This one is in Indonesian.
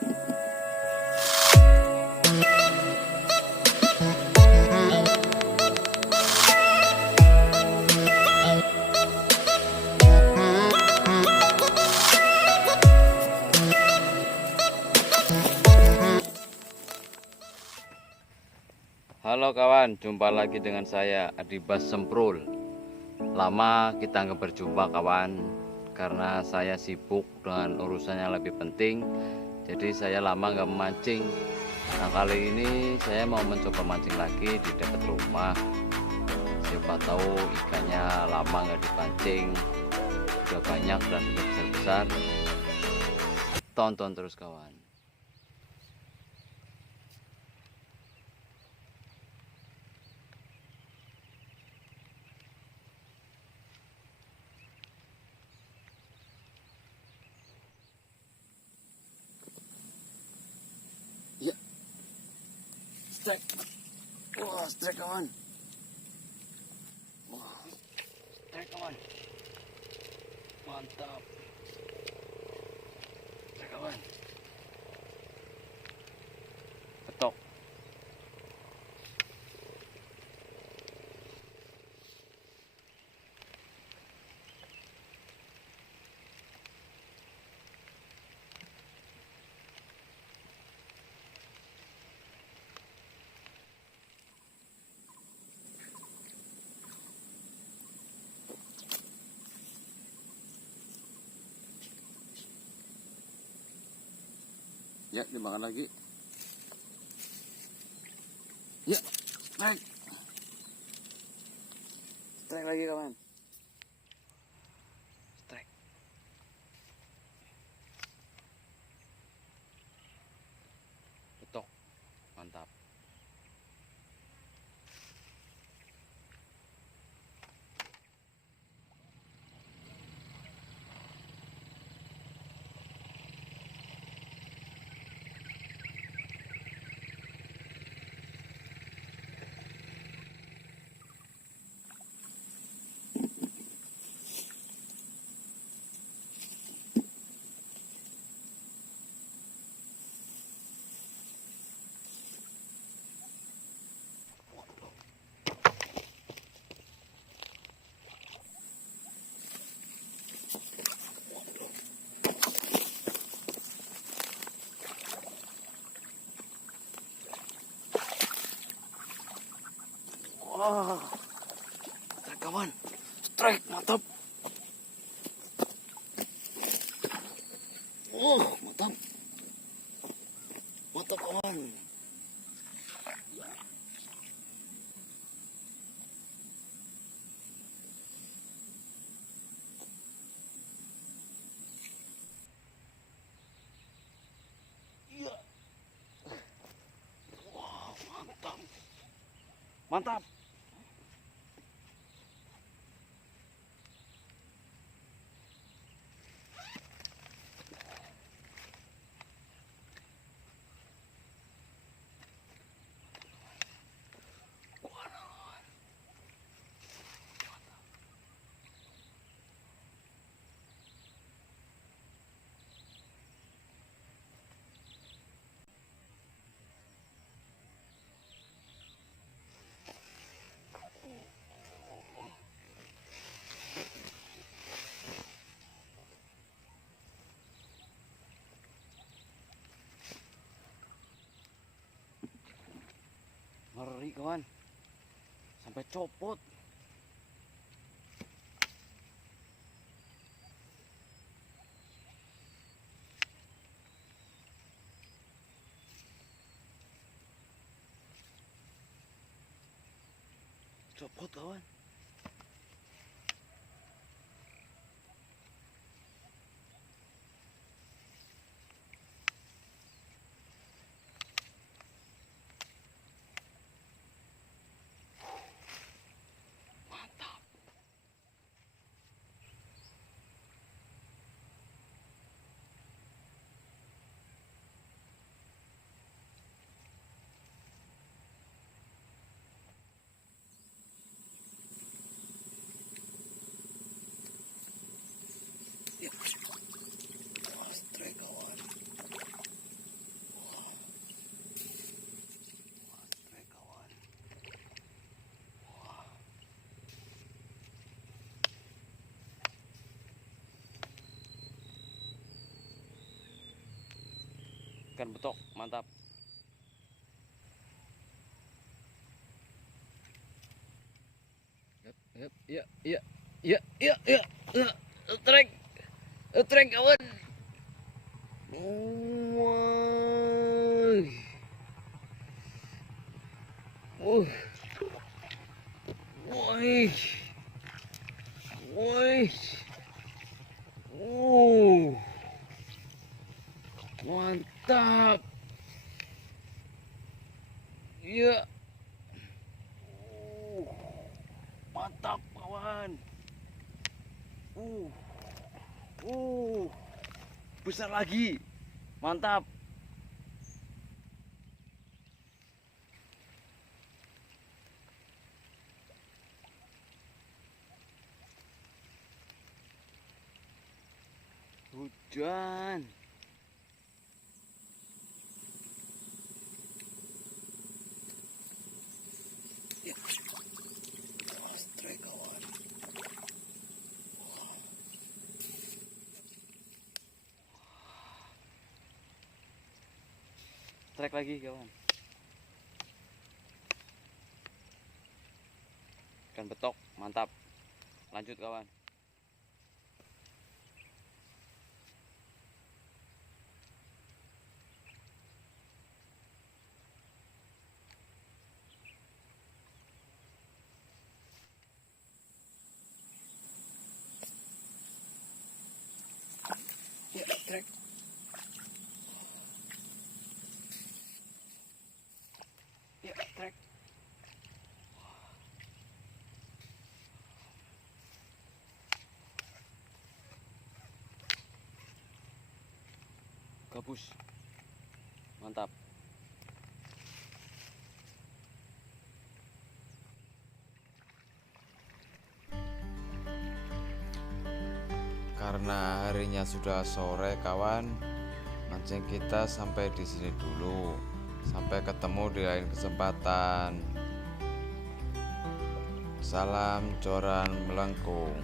Halo kawan, jumpa lagi dengan saya Adibas Semprul. Lama kita nggak berjumpa kawan, karena saya sibuk dengan urusan yang lebih penting. Jadi saya lama nggak memancing. Nah kali ini saya mau mencoba mancing lagi di dekat rumah. Siapa tahu ikannya lama nggak dipancing, sudah banyak dan sudah besar-besar. Tonton terus kawan. Ya, strike. Wah, strike kawan. Wah, strike kawan. Mantap. Strike kawan. Petok. Ya, dimakan lagi. Ya, strike. Strike lagi kawan. Strike. Petok. Mantap. Wah, strike kawan. Strike, mantap. Mantap. Mantap kawan. Iya. Wah, mantap. Mantap. Ngeri kawan. Sampai copot. Copot kawan. Mantap. Ikan betok, mantap. Yap, ya, ya, ya, ya, ya, ya. Trek, trek kawan. Woi, woi, woi, mantap. Ya, mantap kawan. Uh, besar lagi, mantap. Hujan. Ya, strike kawan. Strike lagi kawan. Ikan betok, mantap. Lanjut kawan. Ya, strike. Ya, strike. Gabus, mantap. Karena harinya sudah sore kawan, mancing kita sampai di sini dulu. Sampai ketemu di lain kesempatan. Salam joran melengkung.